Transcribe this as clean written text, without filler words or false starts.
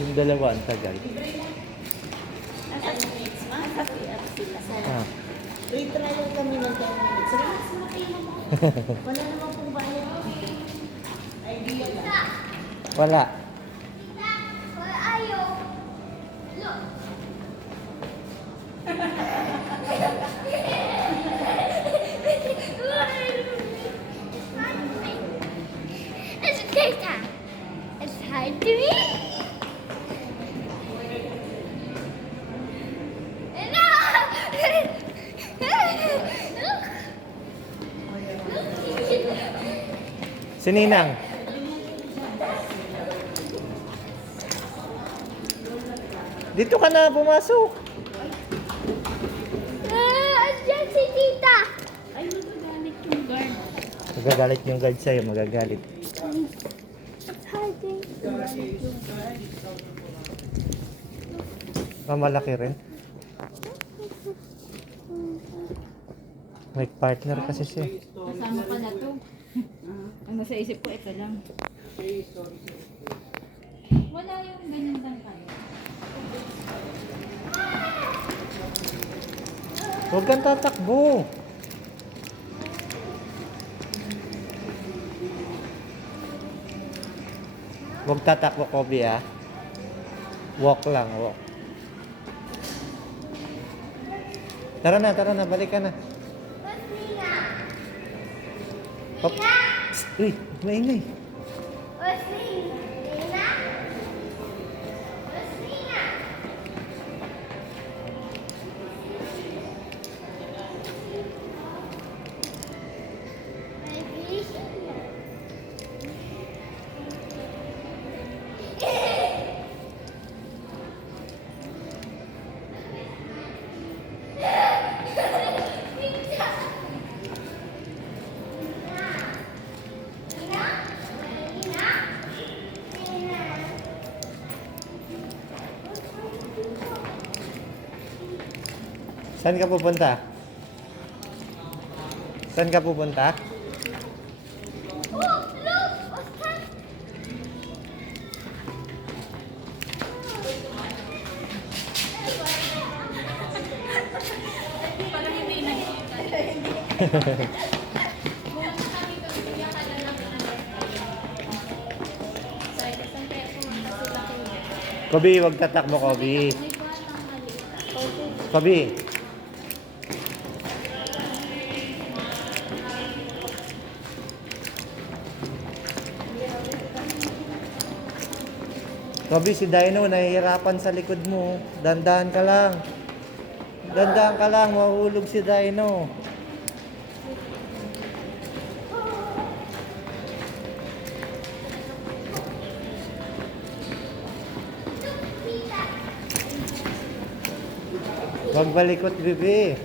Yung dalawa, ang tagal. Ah. Retrial kami ng 10 minutes. Relax mo kayo mo. Wala naman pong bayad. Idea lang. Wala. It's daytime. It's time to eat. Sininang. Dito ka na pumasok. Andiyan si tita. Ay, magagalit yung guard. Magagalit yung guard sa'yo, magagalit. It's hiding. Malaki rin. May partner kasi siya. Kasama pa na to. Ang nasa isip ko, ito lang. Wala yung ganyan lang kayo. Huwag kang tatakbo. Huwag tatakbo, Kobe, ah. Walk lang, walk. Tara na, balik ka na. Hop. Psst, uy, maingay. Saan ka pupunta? Saan ka pupunta? Parang hindi nakikita. Kobe, huwag tatakbo, Kobe. Kobe. Kobe, si Dino, nahihirapan sa likod mo. Dandahan ka lang. Dandahan ka lang, mahulog si Dino. Huwag balikot, bebe.